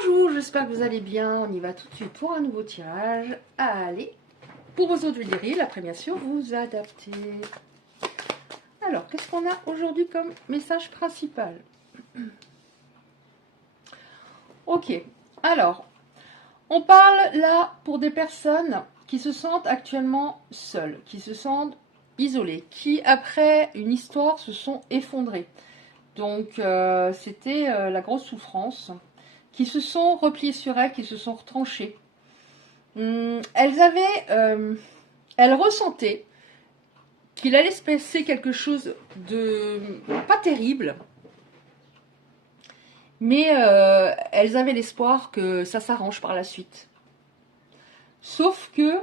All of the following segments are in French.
Bonjour, j'espère que vous allez bien. On y va tout de suite pour un nouveau tirage. Allez, pour vos autres virils, après bien sûr, vous adaptez. Alors, qu'est-ce qu'on a aujourd'hui comme message principal? Ok, alors, on parle là pour des personnes qui se sentent actuellement seules, qui se sentent isolées, qui après une histoire se sont effondrées. Donc, c'était la grosse souffrance. Qui se sont repliées sur elles, qui se sont retranchées. Elles ressentaient qu'il allait se passer quelque chose de pas terrible, mais elles avaient l'espoir que ça s'arrange par la suite. Sauf que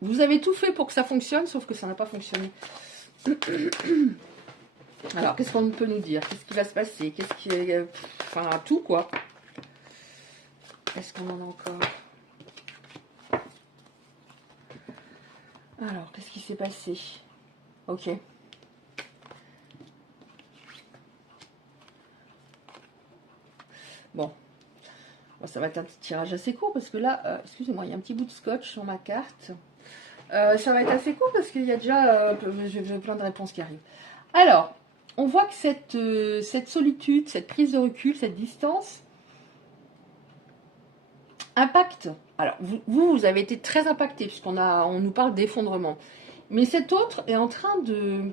vous avez tout fait pour que ça fonctionne, sauf que ça n'a pas fonctionné. Alors, qu'est-ce qu'on peut nous dire? Qu'est-ce qui va se passer? Qu'est-ce qui est... Enfin, tout, quoi. Est-ce qu'on en a encore? Alors, qu'est-ce qui s'est passé? Ok. Bon. Ça va être un petit tirage assez court parce que là, excusez-moi, il y a un petit bout de scotch sur ma carte. Ça va être assez court parce qu'il y a déjà plein de réponses qui arrivent. Alors, on voit que cette solitude, cette prise de recul, cette distance impacte. Alors, vous avez été très impacté puisqu'on nous parle d'effondrement. Mais cet autre est en train de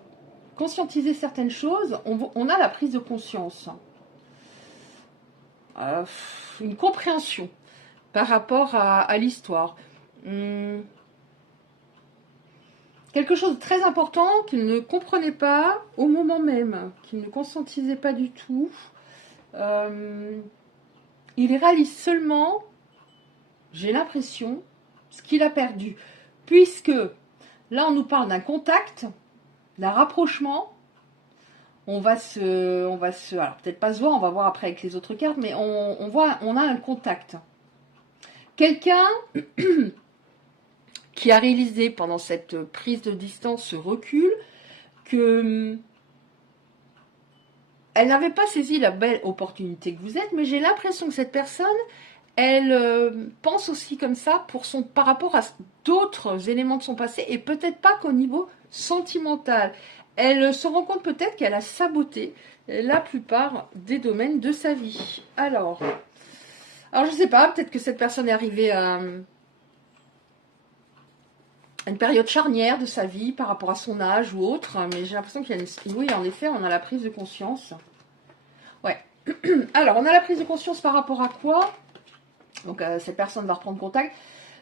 conscientiser certaines choses. On a la prise de conscience. Une compréhension par rapport à l'histoire. Quelque chose de très important qu'il ne comprenait pas au moment même, qu'il ne conscientisait pas du tout. Il réalise seulement, j'ai l'impression, ce qu'il a perdu. Puisque là, on nous parle d'un contact, d'un rapprochement. On va se, alors peut-être pas se voir, on va voir après avec les autres cartes, mais on a un contact. Quelqu'un qui a réalisé pendant cette prise de distance, ce recul, que elle n'avait pas saisi la belle opportunité que vous êtes, mais j'ai l'impression que cette personne, elle pense aussi comme ça par rapport à d'autres éléments de son passé, et peut-être pas qu'au niveau sentimental. Elle se rend compte peut-être qu'elle a saboté la plupart des domaines de sa vie. Alors je ne sais pas, peut-être que cette personne est arrivée à une période charnière de sa vie par rapport à son âge ou autre, mais j'ai l'impression qu'il y a une... Oui, en effet, on a la prise de conscience. Ouais. Alors, on a la prise de conscience par rapport à quoi? Donc, cette personne va reprendre contact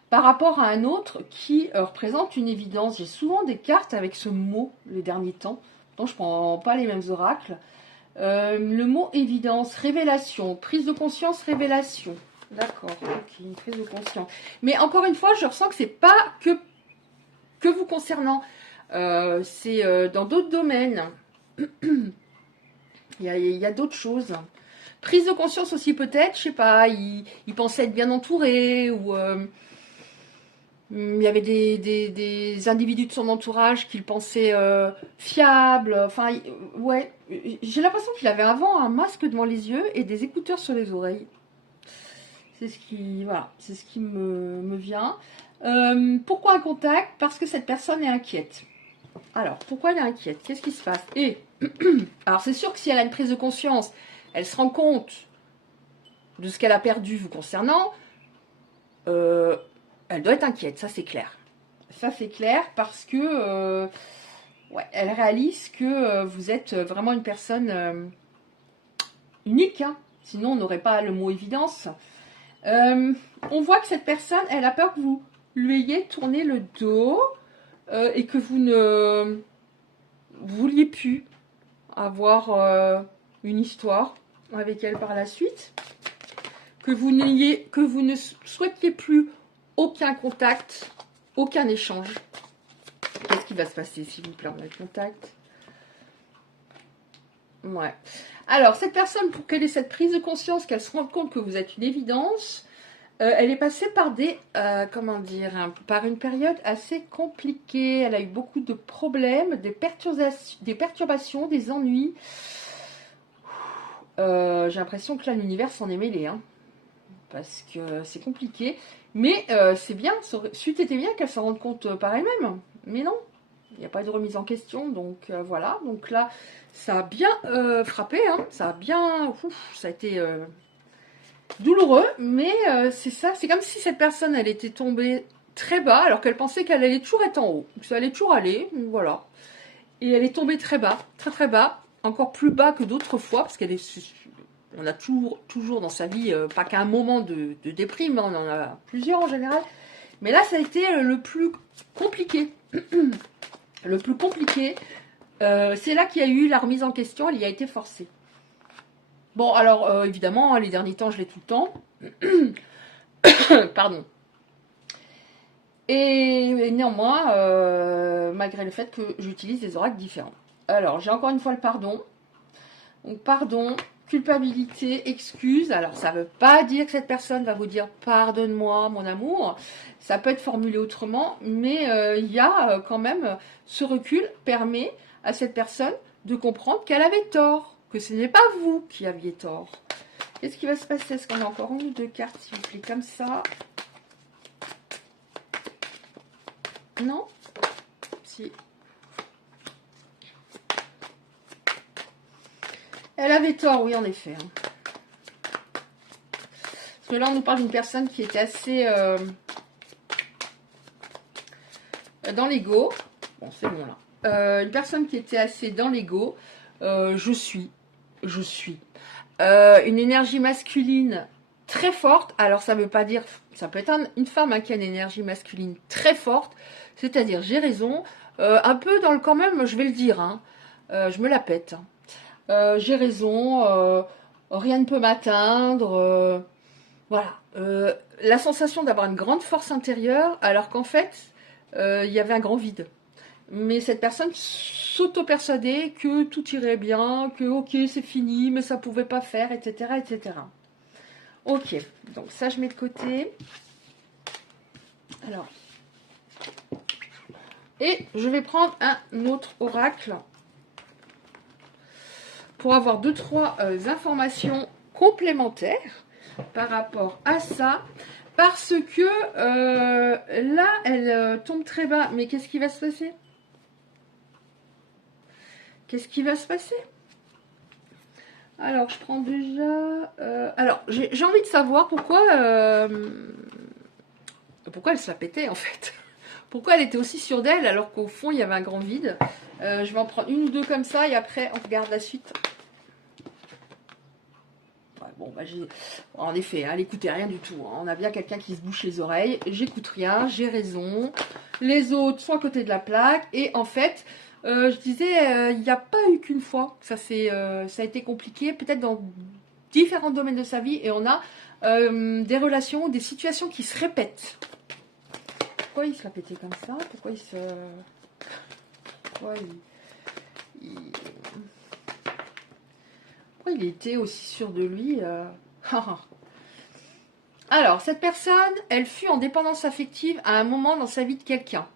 par rapport à un autre qui représente une évidence. J'ai souvent des cartes avec ce mot les derniers temps, dont je ne prends pas les mêmes oracles. Le mot évidence, révélation, prise de conscience, révélation. D'accord, ok, une prise de conscience. Mais encore une fois, je ressens que c'est pas que vous concernant. C'est dans d'autres domaines. il y a d'autres choses. Prise de conscience aussi peut-être, je sais pas, il pensait être bien entouré, ou il y avait des individus de son entourage qu'il pensait fiables. Enfin, ouais, j'ai l'impression qu'il avait avant un masque devant les yeux et des écouteurs sur les oreilles. C'est ce qui, voilà, c'est ce qui me vient. Pourquoi un contact? Parce que cette personne est inquiète. Alors, pourquoi elle est inquiète? Qu'est-ce qui se passe? Et, alors c'est sûr que si elle a une prise de conscience, elle se rend compte de ce qu'elle a perdu vous concernant, elle doit être inquiète, ça c'est clair. Ça c'est clair parce que ouais, elle réalise que vous êtes vraiment une personne unique, hein. Sinon on n'aurait pas le mot évidence. On voit que cette personne, elle a peur que vous lui ayez tourné le dos et que vous ne vouliez plus avoir une histoire avec elle par la suite, que vous ne souhaitiez plus aucun contact, aucun échange. Qu'est-ce qui va se passer, s'il vous plaît? On a le contact. Ouais. Alors, cette personne, pour qu'elle ait cette prise de conscience, qu'elle se rende compte que vous êtes une évidence, elle est passée par par une période assez compliquée. Elle a eu beaucoup de problèmes, des perturbations, des ennuis. J'ai l'impression que là, l'univers s'en est mêlé, hein, parce que c'est compliqué. Mais c'est bien, c'eût été bien qu'elle s'en rende compte par elle-même. Mais non, il n'y a pas de remise en question, donc voilà. Donc là, ça a bien frappé, hein, ça a bien... Ouf, ça a été douloureux, mais c'est ça. C'est comme si cette personne, elle était tombée très bas, alors qu'elle pensait qu'elle allait toujours être en haut. Que ça allait toujours aller, voilà. Et elle est tombée très bas, très très bas, encore plus bas que d'autres fois, parce qu'elle est... On a toujours dans sa vie, pas qu'un moment de déprime, hein, on en a plusieurs en général. Mais là, ça a été le plus compliqué. Le plus compliqué. C'est là qu'il y a eu la remise en question, elle y a été forcée. Bon, alors, évidemment, les derniers temps, je l'ai tout le temps. Pardon. Et néanmoins, malgré le fait que j'utilise des oracles différents. Alors, j'ai encore une fois le pardon. Donc, pardon, culpabilité, excuse. Alors, ça ne veut pas dire que cette personne va vous dire pardonne-moi, mon amour. Ça peut être formulé autrement, mais il y a quand même ce recul permet à cette personne de comprendre qu'elle avait tort, que ce n'est pas vous qui aviez tort. Qu'est-ce qui va se passer? Est-ce qu'on a encore une ou deux cartes, s'il vous plaît, comme ça? Non? Si. Elle avait tort, oui, en effet. Parce que là, on nous parle d'une personne qui était assez dans l'ego. Bon, c'est bon, là. Une personne qui était assez dans l'ego. Je suis. Une énergie masculine très forte. Alors, ça ne veut pas dire... Ça peut être une femme qui a une énergie masculine très forte. C'est-à-dire, j'ai raison. Un peu dans le quand même, je vais le dire. Hein, je me la pète. J'ai raison. Rien ne peut m'atteindre. Voilà. La sensation d'avoir une grande force intérieure, alors qu'en fait, il y avait un grand vide. Mais cette personne s'auto-persuadait que tout irait bien, que ok, c'est fini, mais ça pouvait pas faire, etc., etc. Ok, donc ça, je mets de côté. Alors. Et je vais prendre un autre oracle pour avoir 2-3 informations complémentaires par rapport à ça. Parce que là, elle tombe très bas. Mais qu'est-ce qui va se passer? Qu'est-ce qui va se passer? Alors, je prends déjà... alors, j'ai envie de savoir pourquoi elle se la pétait, en fait. Pourquoi elle était aussi sûre d'elle, alors qu'au fond, il y avait un grand vide. Je vais en prendre une ou deux comme ça, et après, on regarde la suite. Ouais, bon, bah, en effet, elle n'écoutait rien du tout. Hein. On a bien quelqu'un qui se bouche les oreilles. J'écoute rien, j'ai raison. Les autres sont à côté de la plaque. Et en fait... je disais, il n'y a pas eu qu'une fois. Ça a été compliqué, peut-être dans différents domaines de sa vie. Et on a des relations, des situations qui se répètent. Pourquoi il se la pétait comme ça? Pourquoi il se... Pourquoi il était aussi sûr de lui Alors, cette personne, elle fut en dépendance affective à un moment dans sa vie de quelqu'un.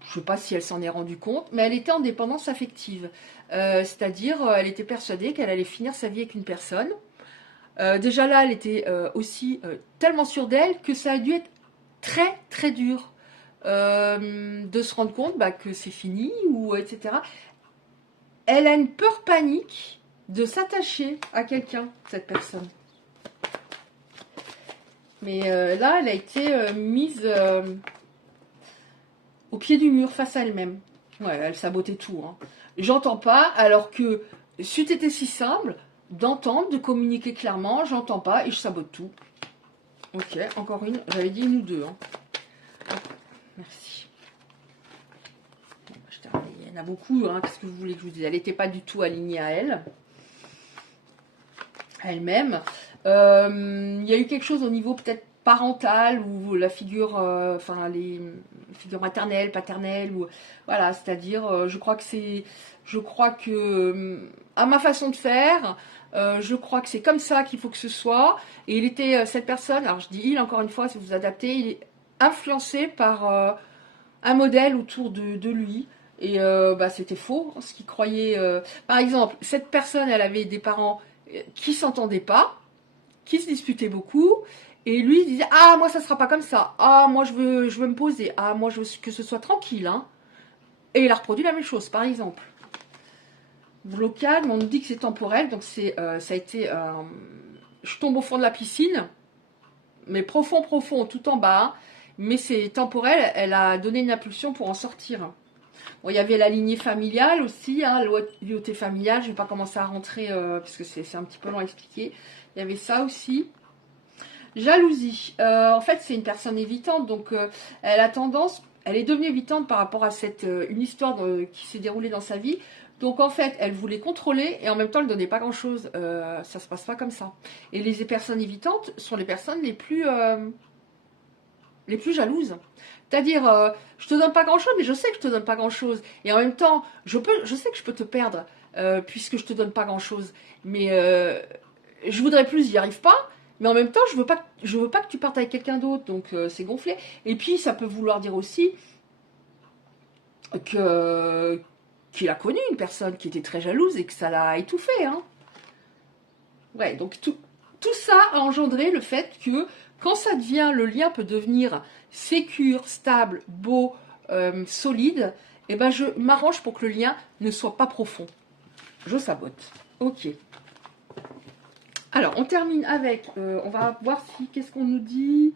Je ne sais pas si elle s'en est rendue compte, mais elle était en dépendance affective. C'est-à-dire, elle était persuadée qu'elle allait finir sa vie avec une personne. Déjà là, elle était aussi tellement sûre d'elle que ça a dû être très, très dur de se rendre compte que c'est fini, ou etc. Elle a une peur panique de s'attacher à quelqu'un, cette personne. Mais là, elle a été mise... au pied du mur, face à elle-même. Ouais, elle sabotait tout. Hein. J'entends pas, alors que c'eût été si simple d'entendre, de communiquer clairement, j'entends pas et je sabote tout. Ok, encore une. J'avais dit une ou deux. Hein. Merci. Bon, il y en a beaucoup. Hein. Qu'est-ce que vous voulez que je vous dise? Elle n'était pas du tout alignée à elle. À elle-même. Il y a eu quelque chose au niveau peut-être parentale ou la figure, les figures maternelles, paternelles, ou voilà, c'est-à-dire, je crois que à ma façon de faire, je crois que c'est comme ça qu'il faut que ce soit. Et il était cette personne, alors je dis il encore une fois, si vous vous adaptez, il est influencé par un modèle autour de lui. Et c'était faux, ce qu'il croyait. Par exemple, cette personne, elle avait des parents qui s'entendaient pas, qui se disputaient beaucoup. Et lui il disait, ah moi ça sera pas comme ça, ah moi je veux me poser, ah moi je veux que ce soit tranquille. Hein. Et il a reproduit la même chose, par exemple. Blocage, mais on nous dit que c'est temporel, donc ça a été... je tombe au fond de la piscine, mais profond, tout en bas. Mais c'est temporel, elle a donné une impulsion pour en sortir. Bon, il y avait la lignée familiale aussi, hein, loyauté familiale, je ne vais pas commencer à rentrer, parce que c'est un petit peu long à expliquer. Il y avait ça aussi. Jalousie. En fait, c'est une personne évitante, donc elle a tendance... Elle est devenue évitante par rapport à une histoire qui s'est déroulée dans sa vie. Donc en fait, elle voulait contrôler et en même temps, elle ne donnait pas grand-chose. Ça se passe pas comme ça. Et les personnes évitantes sont les personnes les plus jalouses. C'est-à-dire, je te donne pas grand-chose, mais je sais que je te donne pas grand-chose. Et en même temps, je sais que je peux te perdre puisque je te donne pas grand-chose. Mais je voudrais plus, j'y arrive pas. Mais en même temps, je veux pas que tu partes avec quelqu'un d'autre, donc c'est gonflé. Et puis, ça peut vouloir dire aussi qu'il a connu une personne qui était très jalouse et que ça l'a étouffé. Hein. Ouais, donc tout ça a engendré le fait que quand ça devient, le lien peut devenir sécure, stable, beau, solide, et ben je m'arrange pour que le lien ne soit pas profond. Je sabote. Ok. Alors, on termine avec, on va voir si, qu'est-ce qu'on nous dit.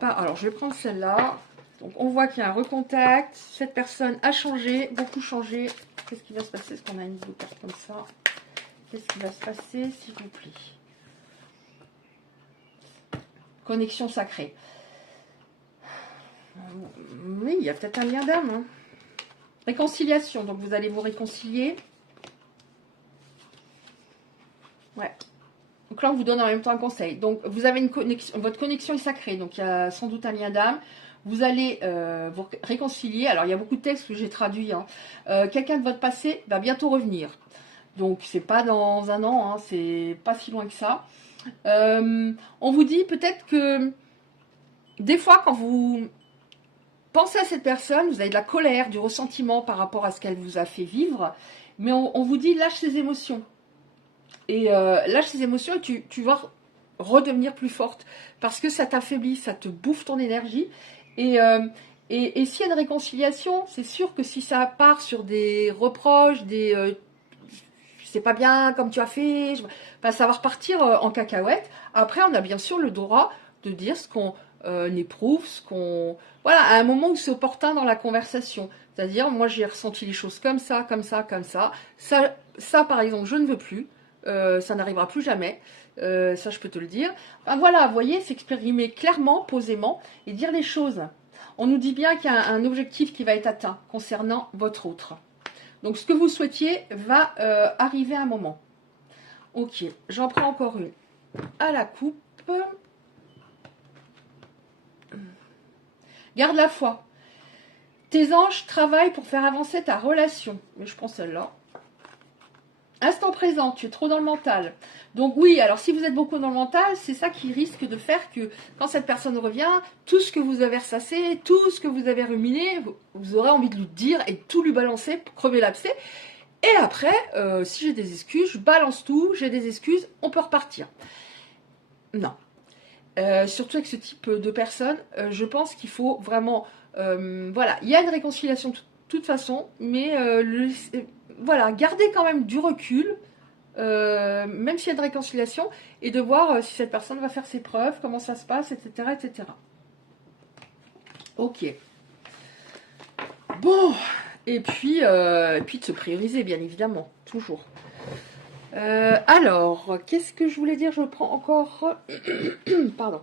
Alors, je vais prendre celle-là. Donc, on voit qu'il y a un recontact. Cette personne a changé, beaucoup changé. Qu'est-ce qui va se passer? Est-ce qu'on a une carte comme ça? Qu'est-ce qui va se passer, s'il vous plaît? Connexion sacrée. Oui, il y a peut-être un lien d'âme. Hein. Réconciliation. Donc, vous allez vous réconcilier. Ouais. Donc là, on vous donne en même temps un conseil. Donc, vous avez une connexion, votre connexion est sacrée. Donc, il y a sans doute un lien d'âme. Vous allez vous réconcilier. Alors, il y a beaucoup de textes que j'ai traduits. Hein. Quelqu'un de votre passé va bientôt revenir. Donc, c'est pas dans un an. Hein, c'est pas si loin que ça. On vous dit peut-être que des fois, quand vous pensez à cette personne, vous avez de la colère, du ressentiment par rapport à ce qu'elle vous a fait vivre. Mais on vous dit, lâche ses émotions. Et lâche ces émotions et tu vas redevenir plus forte. Parce que ça t'affaiblit, ça te bouffe ton énergie. Et s'il y a une réconciliation, c'est sûr que si ça part sur des reproches, c'est pas bien comme tu as fait, ça va repartir en cacahuète. Après, on a bien sûr le droit de dire ce qu'on éprouve, ce qu'on... Voilà, à un moment où c'est opportun dans la conversation. C'est-à-dire, moi j'ai ressenti les choses comme ça, comme ça, comme ça. Ça par exemple, je ne veux plus. Ça n'arrivera plus jamais, ça je peux te le dire. Enfin, voilà, vous voyez, s'exprimer clairement, posément et dire les choses. On nous dit bien qu'il y a un objectif qui va être atteint concernant votre autre. Donc ce que vous souhaitiez va arriver à un moment. Ok, j'en prends encore une à la coupe. Garde la foi. Tes anges travaillent pour faire avancer ta relation. Mais je prends celle-là. Instant présent, tu es trop dans le mental. Donc oui, alors si vous êtes beaucoup dans le mental, c'est ça qui risque de faire que quand cette personne revient, tout ce que vous avez ressassé, tout ce que vous avez ruminé, vous aurez envie de lui dire et tout lui balancer pour crever l'abcès. Et après, si j'ai des excuses, je balance tout, j'ai des excuses, on peut repartir. Non. Surtout avec ce type de personnes, je pense qu'il faut vraiment... voilà, il y a une réconciliation de toute façon, mais... voilà, garder quand même du recul, même s'il y a de réconciliation, et de voir si cette personne va faire ses preuves, comment ça se passe, etc. etc. Ok. Bon, et puis de se prioriser, bien évidemment, toujours. Alors, qu'est-ce que je voulais dire? Je prends encore... Pardon.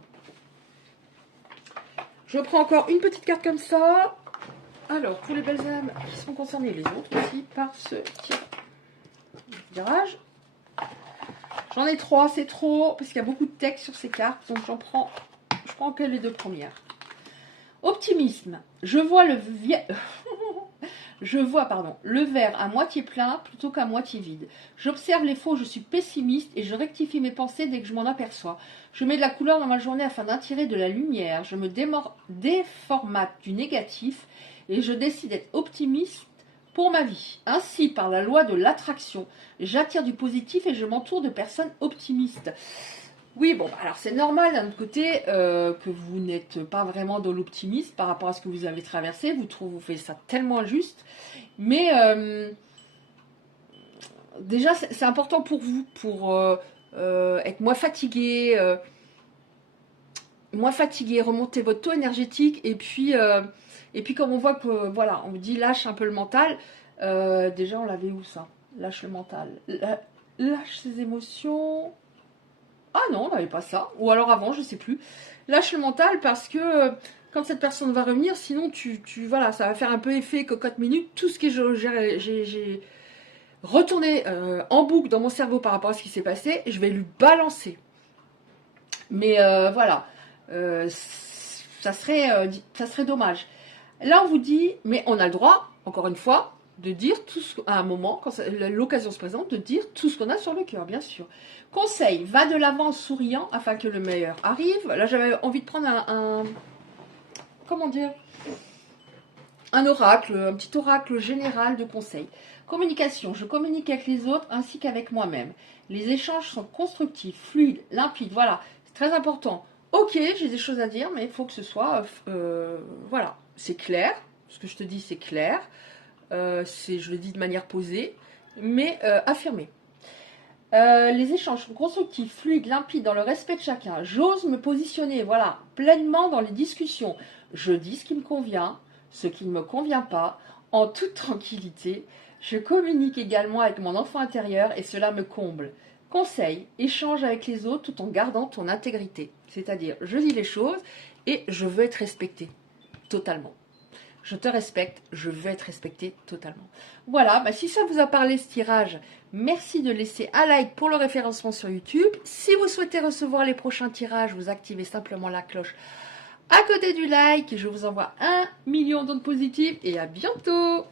Je prends encore une petite carte comme ça. Alors, pour les belles âmes qui sont concernées, les autres aussi, par ce tirage. J'en ai 3, c'est trop, parce qu'il y a beaucoup de texte sur ces cartes, donc je prends que les 2 premières. Optimisme. Je vois le verre à moitié plein plutôt qu'à moitié vide. J'observe les faux, je suis pessimiste et je rectifie mes pensées dès que je m'en aperçois. Je mets de la couleur dans ma journée afin d'attirer de la lumière. Je me déformate du négatif et je décide d'être optimiste pour ma vie. Ainsi, par la loi de l'attraction, j'attire du positif et je m'entoure de personnes optimistes. Oui, bon, alors c'est normal d'un autre côté que vous n'êtes pas vraiment dans l'optimisme par rapport à ce que vous avez traversé. Vous faites ça tellement injuste. Mais déjà, c'est important pour vous, pour être moins fatigué, remonter votre taux énergétique. Et puis comme on voit que, voilà, on me dit lâche un peu le mental. Déjà, on l'avait où ça? Lâche le mental. Lâche ses émotions. Ah non, on n'avait pas ça. Ou alors avant, je sais plus. Lâche le mental parce que quand cette personne va revenir, sinon voilà, ça va faire un peu effet cocotte minute. Tout ce que j'ai retourné en boucle dans mon cerveau par rapport à ce qui s'est passé, je vais lui balancer. Mais voilà, ça serait dommage. Là, on vous dit, mais on a le droit, encore une fois, de dire tout ce à un moment, quand l'occasion se présente, de dire tout ce qu'on a sur le cœur, bien sûr. Conseil, va de l'avant en souriant afin que le meilleur arrive. Là, j'avais envie de prendre comment dire, un oracle, un petit oracle général de conseils. Communication, je communique avec les autres ainsi qu'avec moi-même. Les échanges sont constructifs, fluides, limpides, voilà, c'est très important. Ok, j'ai des choses à dire, mais il faut que ce soit, voilà, c'est clair, ce que je te dis c'est clair, je le dis de manière posée, mais affirmée. Les échanges sont constructifs, fluides, limpides, dans le respect de chacun. J'ose me positionner, voilà, pleinement dans les discussions. Je dis ce qui me convient, ce qui ne me convient pas, en toute tranquillité. Je communique également avec mon enfant intérieur et cela me comble. Conseil, échange avec les autres tout en gardant ton intégrité. C'est-à-dire, je dis les choses et je veux être respectée, totalement. Je te respecte, je veux être respectée totalement. Voilà, bah si ça vous a parlé ce tirage, merci de laisser un like pour le référencement sur YouTube. Si vous souhaitez recevoir les prochains tirages, vous activez simplement la cloche à côté du like. Je vous envoie 1 million d'ondes positives et à bientôt.